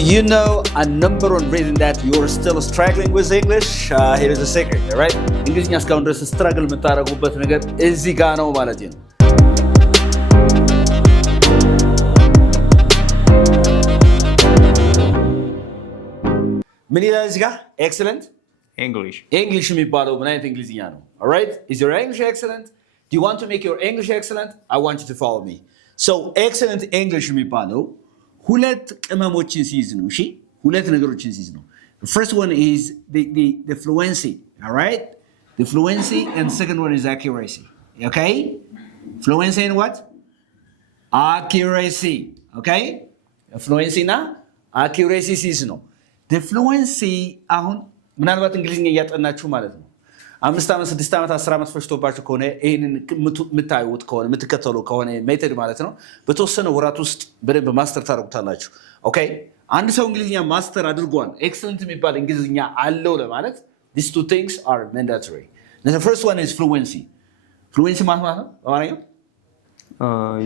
Do you know a number one reason that you're still struggling with English? Here is the secret, right? እንግሊዝኛ እስካሁን ድረስ struggle የምታደርጉበት ነገር እዚህ ጋር ነው ማለት ነው። ምን ይላል እዚህ ጋር? Excellent English የሚባለው ምን አይነት እንግሊዝኛ ነው? All right? Is your English excellent? Do you want to make your English excellent? I want you to follow me. So excellent English የሚባለው ሁለት ቅመሞችን ሲይዝ ነው። እሺ ሁለት ነገሮችን ሲይዝ ነው። The first one is the fluency, all right? The fluency, and the second one is accuracy. Okay? Fluency and what? Accuracy. Okay? Fluency እና accuracy ሲይዝ ነው። The fluency አሁን ምናልባት እንግሊዝኛ እያጠናችሁ ማለት ነው 5 ዓመት 6 ዓመት 10 ዓመት ፈጅቶባችሁ ከሆነ ይሄንን የምታዩት ከሆነ የምትከተሉ ከሆነ ሜተድ ማለት ነው በተወሰነ ወራት ውስጥ በደንብ ማስተር ታደርጉታላችሁ። ኦኬ አንድ ሰው እንግሊዝኛ ማስተር አድርጓል ኤክሰለንት የሚባል እንግሊዝኛ አለው ለማለት these two things are mandatory. The first one is fluency. Fluency ማለት ነው በአማርኛ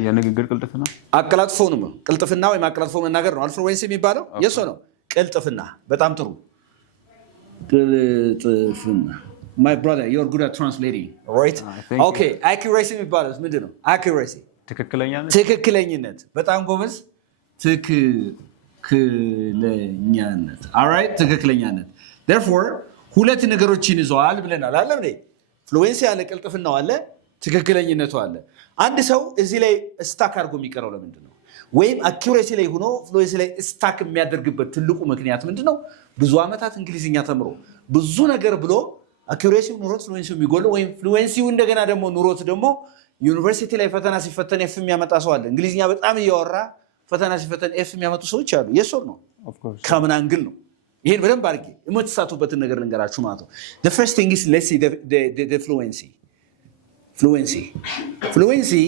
የንግግር ቅልጥፍና አቀላጥፎ ነው። ቅልጥፍና ወይ ማቀላጥፎ መናገር ነው። fluency የሚባለው የሱ ነው። ቅልጥፍና በጣም ጥሩ ቅልጥፍና. My brother, you're good at translating, right? Okay, accuracy የሚባለው ምንድነው? Accuracy ትክክለኝነት በጣም ጎበዝ። ትክክለኛነት all right ትክክለኛነት therefore ሁለት ነገሮችን ይዘዋል ብለናል አይደል እንዴ? fluency አለ፣ ቅልጥፍናው አለ፣ ትክክለኝነቱ አለ። አንድ ሰው እዚህ ላይ ስታክ አድርጎ የሚቀረው ለምንድን ነው? ወይም accuracy ላይ ሆኖ fluency ላይ ስታክ የሚያደርግበት ትልቁ ምክንያት ምንድነው? ብዙ ዓመታት እንግሊዝኛ ተምሮ ብዙ ነገር ብሎ አኩሬሲው ኑሮት ፍሉዌንሲው የሚጎለው ወይም ፍሉዌንሲው እንደገና ደግሞ ኑሮት ደግሞ ዩኒቨርሲቲ ላይ ፈተና ሲፈተን ኤፍ የሚያመጣ ሰው አለ። እንግሊዝኛ በጣም እያወራ ፈተና ሲፈተን ኤፍ የሚያመጡ ሰዎች አሉ። የሶር ነው ከምን አንግል ነው? ይሄን በደንብ አድርጌ የምትሳቱበትን ነገር ልንገራችሁ ማለት ነው። the first thing is let's see the fluency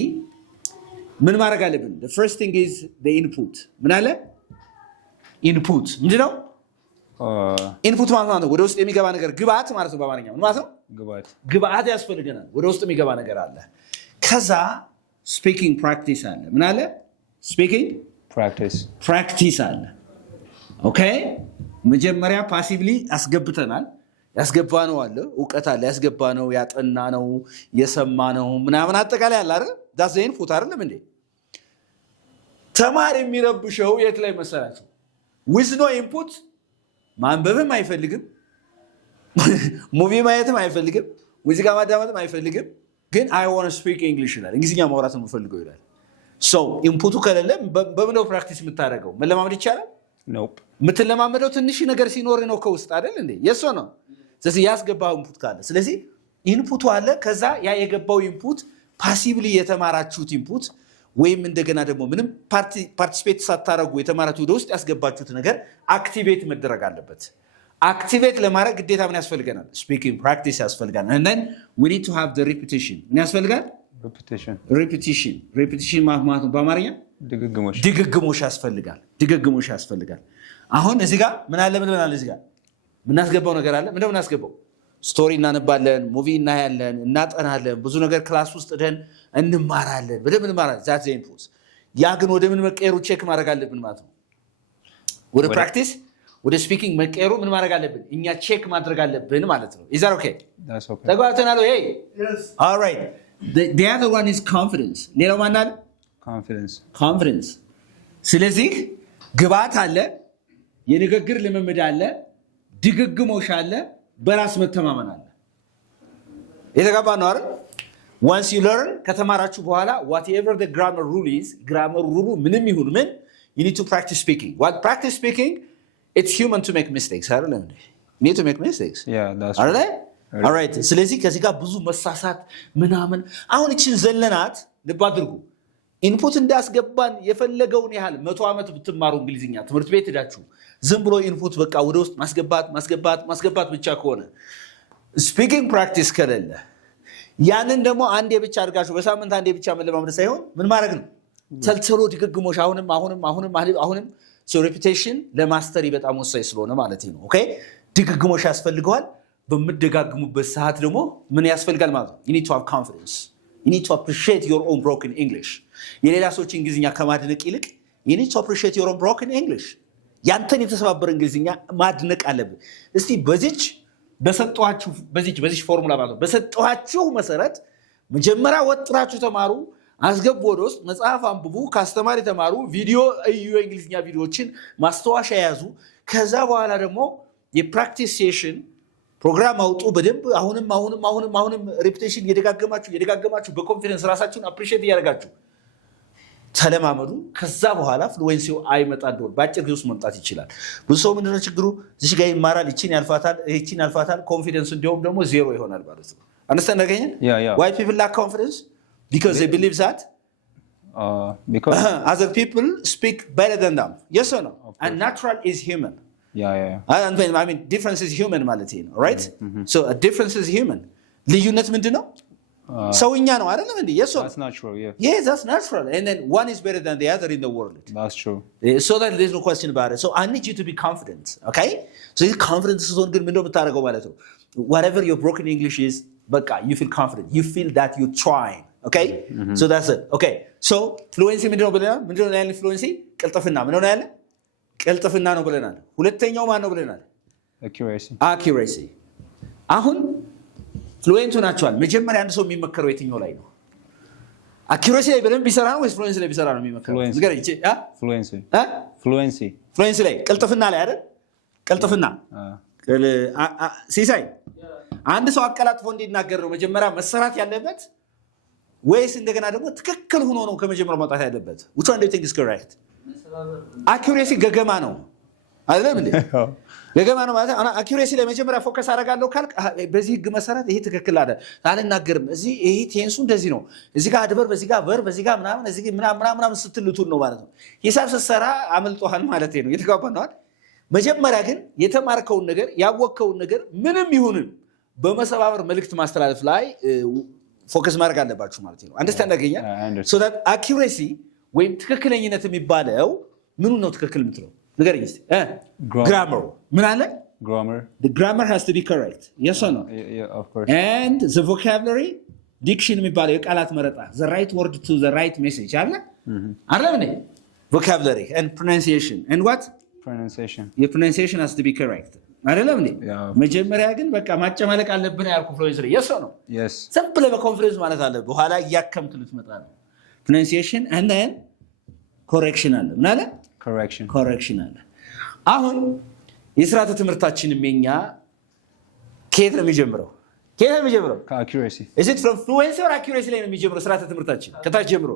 ምን ማድረግ አለብን? the first thing is the input ምን አለ? input ምንድነው? ኢንፑት ማለት ነው ወደ ውስጥ የሚገባ ነገር ግብአት ማለት ነው። በአማርኛ ምን ማለት ነው? ግብአት ያስፈልገናል። ወደ ውስጥ የሚገባ ነገር አለ። ከዛ ስፒኪንግ ፕራክቲስ አለ። ምን አለ? ስፒኪንግ ፕራክቲስ አለ። ኦኬ መጀመሪያ ፓሲቭሊ ያስገብተናል። ያስገባነው አለ፣ እውቀት አለ፣ ያስገባነው ያጠናነው የሰማነው ምናምን አጠቃላይ አለ አይደል? ዳስ ዘ ኢንፑት አይደለም እንዴ? ተማሪ የሚረብሸው የት ላይ መሰላችሁ? with no input ማንበብም አይፈልግም፣ ሙቪ ማየትም አይፈልግም፣ ሙዚቃ ማዳመጥም አይፈልግም። ግን I want to speak English ይላል። እንግሊዝኛ ማውራት ነው የምፈልገው ይላል። ሶ ኢንፑቱ ከሌለ በምንድነው ፕራክቲስ የምታደርገው? መለማመድ ይቻላል? ኖፕ። የምትለማመደው ትንሽ ነገር ሲኖር ነው ከውስጥ አይደል እንዴ? የሶ ነው። ስለዚህ ያስገባው ኢንፑት ካለ፣ ስለዚህ ኢንፑቱ አለ። ከዛ ያ የገባው ኢንፑት ፓሲቭሊ የተማራችሁት ኢንፑት ወይም እንደገና ደግሞ ምንም ፓርቲሲፔት ሳታረጉ የተማራችሁ ወደ ውስጥ ያስገባችሁት ነገር አክቲቬት መደረግ አለበት። አክቲቬት ለማድረግ ግዴታ ምን ያስፈልገናል? ስፒኪንግ ፕራክቲስ ያስፈልጋል። and then we need to have the repetition ምን ያስፈልጋል? repetition ማለት ነው በአማርኛ ድግግሞሽ ያስፈልጋል። አሁን እዚህ ጋር ምን አለ? ምን አለ? እዚህ ጋር ምናስገባው ነገር አለ። ምንድነው ምናስገባው? ስቶሪ እናነባለን፣ ሙቪ እናያለን፣ እናጠናለን፣ ብዙ ነገር ክላስ ውስጥ ደን እንማራለን፣ በደንብ እንማራለን። ዛት ዘ ኢንፑት። ያ ግን ወደ ምን መቀየሩ ቼክ ማድረግ አለብን ማለት ነው። ወደ ፕራክቲስ ወደ ስፒኪንግ መቀየሩ ምን ማድረግ አለብን? እኛ ቼክ ማድረግ አለብን ማለት ነው። ኢዝ ዛት ኦኬ? ተግባብተናል ወይ? ኦል ራይት። the other one is confidence። ሌላው ማን አለ? confidence። ስለዚህ ግብአት አለ፣ የንግግር ልምምድ አለ፣ ድግግሞሽ አለ፣ በራስ መተማመን አለ። የተጋባ ነው አይደል? once you learn ከተማራችሁ በኋላ whatever the grammar rule is grammar rule ምንም ይሁን ምን you need to practice speaking. While practice speaking it's human to make mistakes አይደል? you need to make mistakes. Yeah, that's right. All right. ስለዚህ ከዚህ ጋር ብዙ መሳሳት ምናምን አሁን እቺን ዘለናት ልብ አድርጉ። ኢንፑት እንዳስገባን የፈለገውን ያህል 100 ዓመት ብትማሩ እንግሊዝኛ ትምህርት ቤት ሄዳችሁ ዝም ብሎ ኢንፑት በቃ ወደ ውስጥ ማስገባት ብቻ ከሆነ ስፒኪንግ ፕራክቲስ ከሌለ ያንን ደግሞ አንዴ ብቻ አድርጋችሁ በሳምንት አንዴ ብቻ መለማመድ ሳይሆን ምን ማድረግ ነው? ተልተሎ ድግግሞሽ አሁንም ሶ ሪፒቴሽን ለማስተሪ በጣም ወሳኝ ስለሆነ ማለት ነው። ኦኬ ድግግሞሽ ያስፈልገዋል። በመደጋግሙበት ሰዓት ደግሞ ምን ያስፈልጋል ማለት ነው? you need to have confidence. You need to appreciate your own broken English. የሌላ ሰዎች እንግሊዝኛ ከማድነቅ ይልቅ you need to appreciate your own broken English. ያንተን የተሰባበረ እንግሊዝኛ ማድነቅ አለብህ። እስቲ በዚች ፎርሙላ ማለት ነው በሰጠኋችሁ መሰረት መጀመሪያ ወጥራችሁ ተማሩ፣ አስገቡ ወደ ውስጥ፣ መጽሐፍ አንብቡ፣ ከአስተማሪ ተማሩ፣ ቪዲዮ እዩ፣ የእንግሊዝኛ ቪዲዮዎችን ማስታወሻ የያዙ። ከዛ በኋላ ደግሞ የፕራክቲስ ሴሽን ፕሮግራም አውጡ በደንብ አሁንም ሬፒቴሽን እየደጋገማችሁ በኮንፊደንስ ራሳችሁን አፕሪሺየት እያደረጋችሁ ተለማመዱ። ከዛ በኋላ ፍሉዌንሲው አይመጣ እንደሆነ በአጭር ጊዜ ውስጥ መምጣት ይችላል። ብዙ ሰው ምንድነው ችግሩ? እዚህ ጋር ይማራል፣ ይቺን ያልፋታል፣ ኮንፊደንስ እንዲሁም ደግሞ ዜሮ ይሆናል ማለት ነው። አንደርስታንድ አገኘ? Why people lack confidence? Because they believe that other people speak better than them. Yes or no? And natural is human. I mean, difference is human ማለት ነው, right? So a difference is human. ልዩነት ምንድነው? ሰውኛ ነው አይደለም እንዴ? Yes or no? That's natural, yeah. Yeah, that's natural. And then one is better than the other in the world. That's true. So that there's no question about it. So I need you to be confident, okay? So this confidence is on good ምንድነው የምታደርገው ማለት ነው? Whatever your broken English is, በቃ you feel confident. You feel that you're trying. Okay? So that's it. Okay. So fluency ምንድነው ብለናል? ምንድነው ያለ fluency? ቅልጥፍና ምንድነው ያለ? ቅልጥፍና ነው ብለናል። ሁለተኛው ማን ነው ብለናል? accuracy። አሁን ፍሉዌንቱ ናቸዋል። መጀመሪያ አንድ ሰው የሚመከረው የትኛው ላይ ነው? accuracy ላይ በደንብ ቢሰራ ነው ወይስ fluency ላይ ቢሰራ ነው የሚመከረው? ንገረኝ። fluency ላይ ቅልጥፍና ላይ አይደል? ቅልጥፍና ሲሳይ አንድ ሰው አቀላጥፎ እንዲናገር ነው መጀመሪያ መሰራት ያለበት ወይስ እንደገና ደግሞ ትክክል ሆኖ ነው ከመጀመሪያው መውጣት ያለበት? which one do you think is correct? accuracy ገገማ ነው አይደለም እንዴ? ገገማ ነው ማለት አና accuracy ላይ መጀመሪያ ፎከስ አደርጋለሁ ካልክ በዚህ ህግ መሰረት ይሄ ትክክል አይደል አልናገርም። እዚህ ይሄ ቴንሱ እንደዚህ ነው፣ እዚህ ጋር አድበር፣ በዚህ ጋር በር፣ በዚህ ጋር ምናምን፣ እዚህ ምናምን ስትልቱን ነው ማለት ነው። ሂሳብ ስትሰራ አመልጦሃል ማለት ነው። የተጋባን ነው አይደል? መጀመሪያ ግን የተማርከውን ነገር ያወቅከውን ነገር ምንም ይሁንም በመሰባበር መልእክት ማስተላለፍ ላይ ፎከስ ማድረግ አለባችሁ ማለት ነው። አንደርስታንድ አገኛ? so that accuracy ወይም ትክክለኝነት የሚባለው ምኑ ነው? ትክክል የምትለው ንገረኝ እስቲ። grammar ምን አለ? the grammar has to be correct. Yes or no? Yeah, of course. And the vocabulary diction የሚባለው የቃላት መረጣ the right word to the right message አለ አይደል? vocabulary and pronunciation and what? Your pronunciation has to be correct. አይደለም እንዴ? መጀመሪያ ግን በቃ ማጨማለቅ አለብን ያልኩ ፍሉዌንሲ ላይ yes or no? Yes. ዝም ብለህ በኮንፊደንስ ማለት አለ። በኋላ እያከምክ ልትመጣ ነው። pronunciation and then correction አለ። ምን አለ? correction አለ። አሁን የስርዓተ ትምህርታችንም የኛ ከየት ነው የሚጀምረው? ከaccuracy. Is it from fluency or accuracy ላይ ነው የሚጀምረው? ስርዓተ ትምህርታችን ከታች ጀምሮ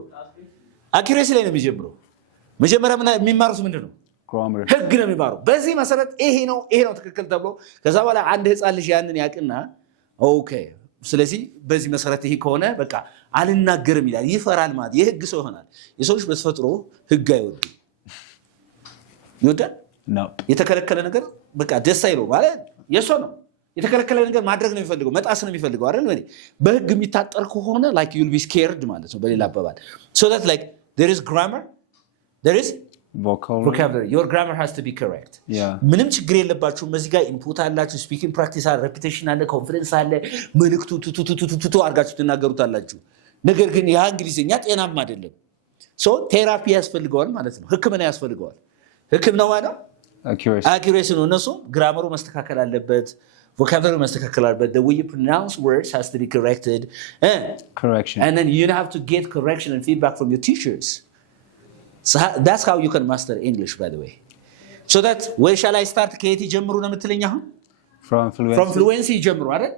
accuracy ላይ ነው የሚጀምረው። መጀመሪያ የሚማሩት ምንድን ነው? ህግ ነው የሚማሩ። በዚህ መሰረት ይሄ ነው ትክክል ተብሎ ከዛ በኋላ አንድ ህፃን ልጅ ያንን ያቅና ኦኬ፣ ስለዚህ በዚህ መሰረት ይሄ ከሆነ በቃ አልናገርም ይላል። ይፈራል ማለት የህግ ሰው ይሆናል። የሰው ልጅ በተፈጥሮ ህግ አይወድም። ይወዳል? የተከለከለ ነገር በቃ ደስ አይለው ማለት የሰው ነው። የተከለከለ ነገር ማድረግ ነው የሚፈልገው፣ መጣስ ነው የሚፈልገው አይደል? በህግ የሚታጠር ከሆነ like you'll be scared ማለት ነው በሌላ አባባል። so that like there is grammar, there is vocabulary. Your grammar has to be correct. ምንም ችግር የለባችሁም። እዚህ ጋር ኢንፑት አላችሁ፣ ስፒኪንግ ፕራክቲስ አለ፣ ሬፒቴሽን አለ፣ ኮንፊደንስ አለ፣ መልእክቱ ቱቱቱቱቱ አድርጋችሁ ትናገሩታላችሁ። ነገር ግን ያ እንግሊዝኛ ጤናማ አይደለም። ሶ ቴራፒ ያስፈልገዋል ማለት ነው። ህክምና ያስፈልገዋል። ህክምና ማለት accuracy ነው። እነሱ ግራመሩ መስተካከል አለበት፣ vocabulary መስተካከል አለበት። the way you pronounce words has to be corrected. And then you have to get correction and feedback from your teachers. So that's how you can master English, by the way. So that where shall I start? ከየት ይጀምሩ ነው የምትለኝ? አሁን from fluency ይጀምሩ አይደል?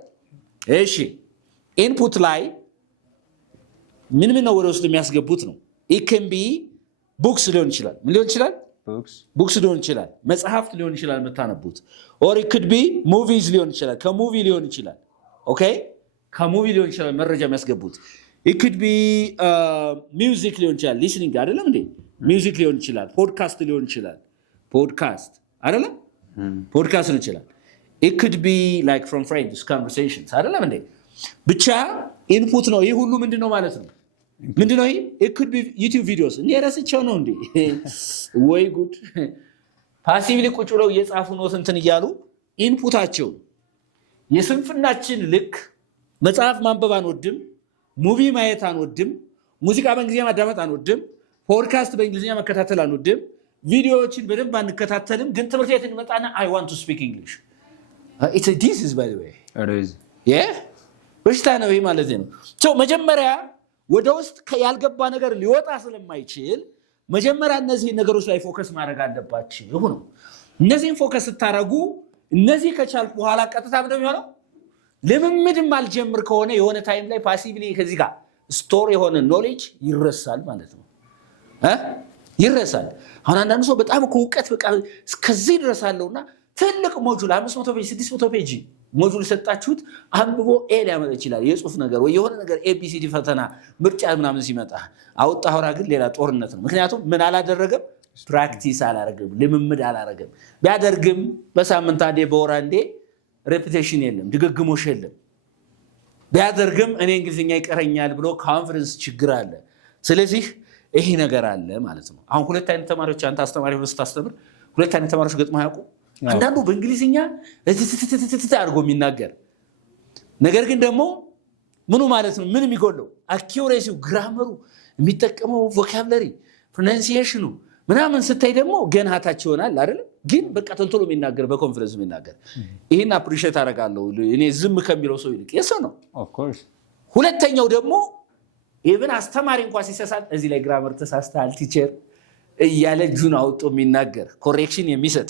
እሺ ኢንፑት ላይ ምን ነው ወደ ውስጥ የሚያስገቡት ነው? it can be books ሊሆን ይችላል። ምን ሊሆን ይችላል? books ሊሆን ይችላል። መጽሐፍት ሊሆን ይችላል የምታነቡት። or it could be movies ሊሆን ይችላል። ከሙቪ ሊሆን ይችላል። okay? ከሙቪ ሊሆን ይችላል መረጃ የሚያስገቡት። it could be music ሊሆን ይችላል። listening አይደለም እንዴ? ሚውዚክ ሊሆን ይችላል። ፖድካስት ሊሆን ይችላል። ፖድካስት አይደለም? ፖድካስት ሊሆን ይችላል። it could be like from friends conversations አይደለም እንዴ? ብቻ ኢንፑት ነው። ይሄ ሁሉ ምንድነው ማለት ነው? ምንድነው ይሄ? it could be YouTube videos። እኔ ረስቼው ነው እንዴ? ወይ ጉድ! ፓሲቭሊ ቁጭ ብለው እየጻፉ ነው እንትን እያሉ ኢንፑታቸው የስንፍናችን ልክ መጽሐፍ ማንበብ አንወድም፣ ሙቪ ማየት አንወድም፣ ሙዚቃ በእንግሊዝኛ ማዳመጥ አንወድም፣ ፖድካስት በእንግሊዝኛ መከታተል አንወድም፣ ቪዲዮዎችን በደንብ አንከታተልም፣ ግን ትምህርት ቤት እንመጣና I want to speak English. It's a disease by the way. It is. Yeah? በሽታ ነው ይሄ ማለት ነው። መጀመሪያ ወደ ውስጥ ያልገባ ነገር ሊወጣ ስለማይችል መጀመሪያ እነዚህ ነገሮች ላይ ፎከስ ማድረግ አለባችሁ ነው። እነዚህን ፎከስ ስታረጉ እነዚህ ከቻልኩ በኋላ ቀጥታ ምንድነው የሚሆነው? ልምምድም አልጀምር ከሆነ የሆነ ታይም ላይ ፓሲቭሊ ከዚህ ጋር ስቶር የሆነ ኖሌጅ ይረሳል ማለት ነው። ይረሳል። አሁን አንዳንዱ ሰው በጣም እውቀት በቃ እስከዚህ ድረስ አለውና ትልቅ ሞጁል 500 ፔጅ 600 ፔጅ ሞጁል ሰጣችሁት አንብቦ ኤ ሊያመጣ ይችላል። የጽሁፍ ነገር ወይ የሆነ ነገር ኤቢሲዲ ፈተና ምርጫ ምናምን ሲመጣ አውጣ ሆራ ግን ሌላ ጦርነት ነው። ምክንያቱም ምን አላደረገም? ፕራክቲስ አላደረገም፣ ልምምድ አላደረገም። ቢያደርግም በሳምንት አንዴ በወር አንዴ ሬፒቴሽን የለም፣ ድግግሞሽ የለም። ቢያደርግም እኔ እንግሊዝኛ ይቀረኛል ብሎ ኮንፊደንስ ችግር አለ። ስለዚህ ይሄ ነገር አለ ማለት ነው። አሁን ሁለት አይነት ተማሪዎች አንተ አስተማሪ ሆነህ ስታስተምር ሁለት አይነት ተማሪዎች ገጥሞ ያውቁ። አንዳንዱ በእንግሊዝኛ አድርጎ የሚናገር ነገር ግን ደግሞ ምኑ ማለት ነው ምን የሚጎለው አኪዩሬሲው፣ ግራመሩ፣ የሚጠቀመው ቮካብለሪ፣ ፕሮናንሲዬሽኑ ምናምን ስታይ ደግሞ ገና ታች ይሆናል አይደል? ግን በቃ ተንቶሎ የሚናገር በኮንፊደንስ የሚናገር ይሄን አፕሪሺየት አደርጋለሁ እኔ ዝም ከሚለው ሰው ይልቅ የሰው ነው። ኦፍ ኮርስ ሁለተኛው ደግሞ ኢቭን አስተማሪ እንኳን ሲሰሳት እዚህ ላይ ግራመር ተሳስተሃል ቲቸር እያለ እጁን አውጦ የሚናገር ኮሬክሽን የሚሰጥ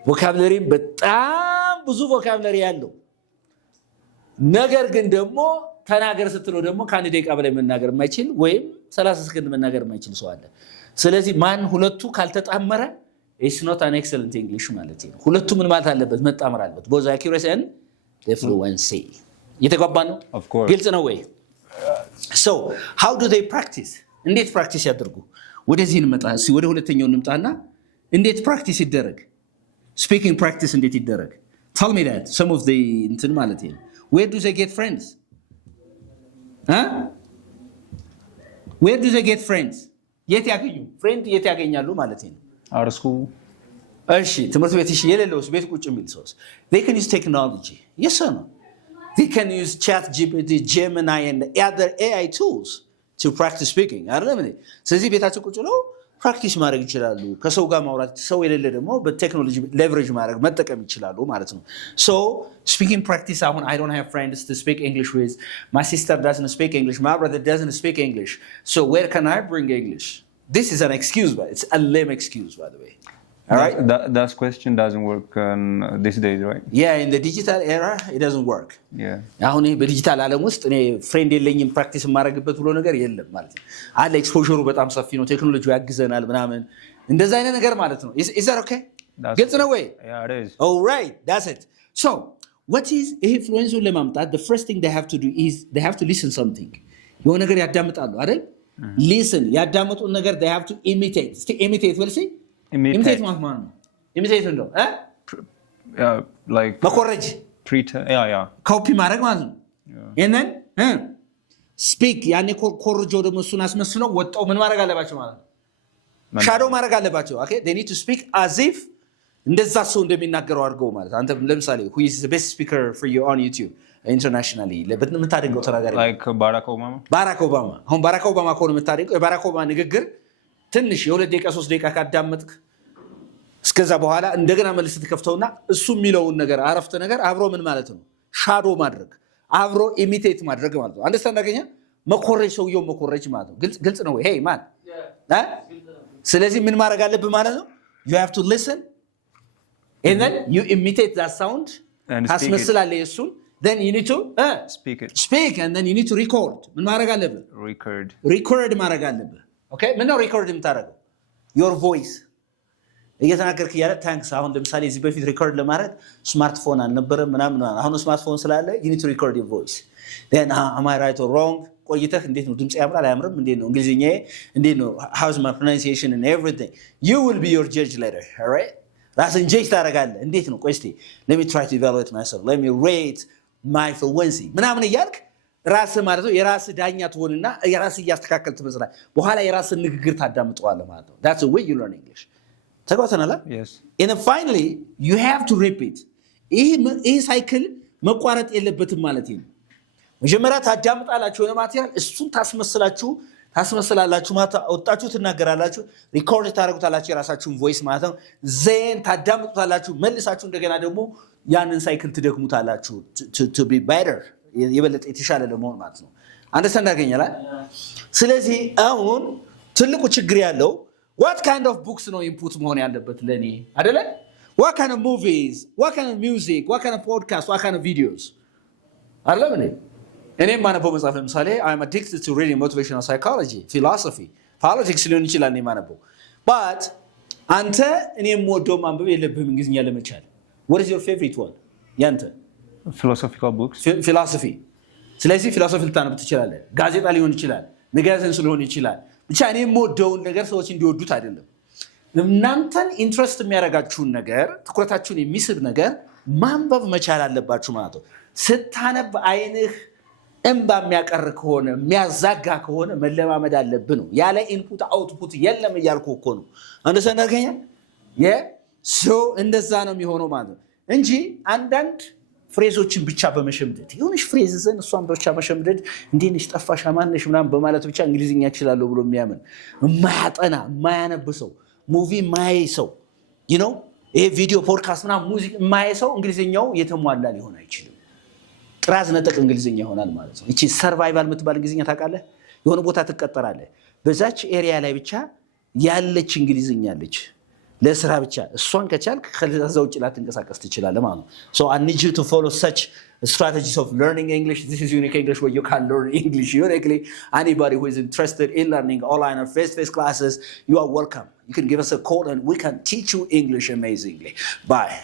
ቮካብለሪ በጣም ብዙ ቮካብለሪ ያለው ነገር ግን ደግሞ ተናገር ስትለው ደግሞ ከአንድ ደቂቃ በላይ መናገር የማይችል ወይም 30 ሰከንድ መናገር የማይችል ሰው አለ። ስለዚህ ማን ሁለቱ ካልተጣመረ it's not an excellent English ማለት ነው። ሁለቱ ምን ማለት አለበት? መጣመር አለበት። both accuracy and fluency። እየተግባባን ነው? ግልጽ ነው ወይ? So how do they practice? እንዴት ፕራክቲስ ያደርጉ? ወደዚህ እንመጣ። ወደ ሁለተኛው እንምጣና እንዴት ፕራክቲስ ይደረግ? Speaking practice እንዴት ይደረግ? Tell me that. Some of the እንትን ማለት ነው። Where do they get friends? Where do they get friends? የት ያገኙ? ፍሬንድ የት ያገኛሉ ማለት ነው? Out of school. እሺ ትምህርት ቤት እሺ የሌለውስ ቤት ቁጭ የሚል ሰውስ? They can use technology. Yes or no? They can use ChatGPT, Gemini and other AI tools to practice speaking. አይደለም እንዴ? ስለዚህ ቤታቸው ቁጭ ብለው ፕራክቲስ ማድረግ ይችላሉ። ከሰው ጋር ማውራት ሰው የሌለ ደግሞ በቴክኖሎጂ ሌቨሬጅ ማድረግ መጠቀም ይችላሉ ማለት ነው። So speaking practice አሁን I don't have friends to speak English with. My sister doesn't speak English. My brother doesn't speak English. So where can I bring English? This is an excuse, but it's a lame excuse, by the way. All right? That question doesn't work these days, right? Yeah, in the digital era, it doesn't work. Yeah. አሁን በዲጂታል ዓለም ውስጥ እኔ ፍሬንድ የለኝም ፕራክቲስ የማደርግበት ብሎ ነገር የለም ማለት ነው። አለ ኤክስፖዠሩ በጣም ሰፊ ነው፣ ቴክኖሎጂው ያግዘናል ምናምን እንደዛ አይነት ነገር ማለት ነው። Is that okay? ግልጽ ነው ወይ? Yeah, it is. All right, that's it. So, what is influencer ለማምጣት the first thing they have to do is they have to listen something. የሆነ ነገር ያዳምጣሉ አይደል? Listen, ያዳምጡን ነገር they have to imitate. Still imitate, will see? Imitate ማለት ነው። Imitate ነው like መኮረጅ yeah. ኮፒ ማድረግ ማለት ነው። and then speak ያኔ ኮርጆ ደግሞ እሱን አስመስለው ወጣው ምን ማድረግ አለባቸው ማለት ነው። ሻዶ ማድረግ አለባቸው። Okay, they need to speak as if እንደዛ ሰው እንደሚናገረው አድርገው ማለት አንተ ለምሳሌ who is the best speaker for you on YouTube internationally ለምታደንቀው ተናጋሪ like Barack Obama አሁን ባራክ ኦባማ ከሆነ የምታደንቀው የባራክ ኦባማ ንግግር ትንሽ የ2 ደቂቃ 3 ደቂቃ ካዳመጥክ እስከዛ በኋላ እንደገና መልስ ትከፍተውና እሱ የሚለውን ነገር አረፍተ ነገር አብሮ ምን ማለት ነው ሻዶ ማድረግ አብሮ ኢሚቴት ማድረግ ማለት ነው። አንደርስታንድ አገኘ መኮረጅ ሰውየው መኮረጅ ማለት ነው። ግልጽ ነው ወይ? ሄይ ማን ስለዚህ ምን ማድረግ አለብህ ማለት ነው? you have to listen and then you imitate that sound ታስመስላለህ እሱን then you need to speak and then you need to record. ምን ማድረግ አለብህ? record ማድረግ አለብህ። ኦኬ ምን ነው ሪኮርድ የምታደርገው? your voice እየተናገርክ ያለ ታንክስ። አሁን ለምሳሌ እዚህ በፊት ሪኮርድ ለማድረግ ስማርትፎን አልነበረም ምናምን። አሁን ስማርትፎን ስላለ you need to record your voice. then am I right or wrong? ቆይተህ እንዴት ነው ድምጽ ያምራል አያምርም? እንዴት ነው እንግሊዝኛዬ እንዴት ነው how's my pronunciation and everything? You will be your judge later, all right? ራስን ጀጅ ታደርጋለህ። እንዴት ነው ቆይ እስቲ let me try to evaluate myself, let me rate my fluency ምናምን እያልክ ራስህ ማለት ነው የራስህ ዳኛ ትሆንና የራስህ እያስተካከል ትመስላለህ። በኋላ የራስህ ንግግር ታዳምጠዋለህ ማለት ነው። that's the way you learn English. ተጓተናል? Yes. And then finally you have to repeat. ይሄ ሳይክል መቋረጥ የለበትም ማለት ነው። መጀመሪያ ታዳምጣላችሁ የሆነ ማቴሪያል እሱን ታስመስላችሁ ታስመስላላችሁ ማለት ወጣችሁ ትናገራላችሁ ሪኮርድ ታደርጉታላችሁ የራሳችሁን ቮይስ ማለት ነው ዜን ታዳምጡታላችሁ መልሳችሁ እንደገና ደግሞ ያንን ሳይክል ትደግሙታላችሁ to be better የበለጠ የተሻለ ለመሆን ማለት ነው አንደርስታንድ አገኛላ ስለዚህ አሁን ትልቁ ችግር ያለው what kind of books ነው ኢንፑት መሆን ያለበት ለኔ አይደለ what kind of movies what kind of music what kind of podcast what kind of videos አይደለም እኔ ማነበው መጽሐፍ ለምሳሌ I'm addicted to reading motivational psychology philosophy politics ሊሆን ይችላል እኔ ማነበው but አንተ እኔ የምወደው ማንበብ የለብህም እንግሊዝኛ ለመቻል what is your favorite one ያንተ philosophical books philosophy ስለዚህ ፊሎሶፊ ልታነብ ትችላለህ ጋዜጣ ሊሆን ይችላል መጋዘን ሊሆን ይችላል ብቻ እኔ የምወደውን ነገር ሰዎች እንዲወዱት አይደለም እናንተን ኢንትረስት የሚያደርጋችሁን ነገር ትኩረታችሁን የሚስብ ነገር ማንበብ መቻል አለባችሁ ማለት ነው ስታነብ አይንህ እንባ የሚያቀር ከሆነ የሚያዛጋ ከሆነ መለማመድ አለብህ ነው ያለ ኢንፑት አውትፑት የለም እያልኩ እኮ ነው እንደሰነገኛ እንደዛ ነው የሚሆነው ማለት ነው እንጂ አንዳንድ ፍሬዞችን ብቻ በመሸምደድ የሆነሽ ፍሬዝን እሷን ብቻ በመሸምደድ እንዴንሽ ጠፋሽ ማንነሽ ምናምን በማለት ብቻ እንግሊዝኛ ይችላል ብሎ የሚያምን የማያጠና የማያነብሰው ሙቪ ማይሰው ይሄ ቪዲዮ ፖድካስት ምናምን ሙዚክ ማይሰው እንግሊዝኛው የተሟላ ሊሆን አይችልም ጥራዝ ነጠቅ እንግሊዝኛ ይሆናል ማለት ነው እቺ ሰርቫይቫል የምትባል እንግሊዝኛ ታውቃለህ የሆነ ቦታ ትቀጠራለህ በዛች ኤሪያ ላይ ብቻ ያለች እንግሊዝኛ አለች ለስራ ብቻ እሷን ከቻልክ ከዛው ውጭ ላትንቀሳቀስ ትችላለህ ማለት ነው so I need you to follow such strategies of learning English this is Unique English where you can learn English uniquely anybody who is interested in learning online or face-to-face classes you are welcome you can give us a call and we can teach you English amazingly bye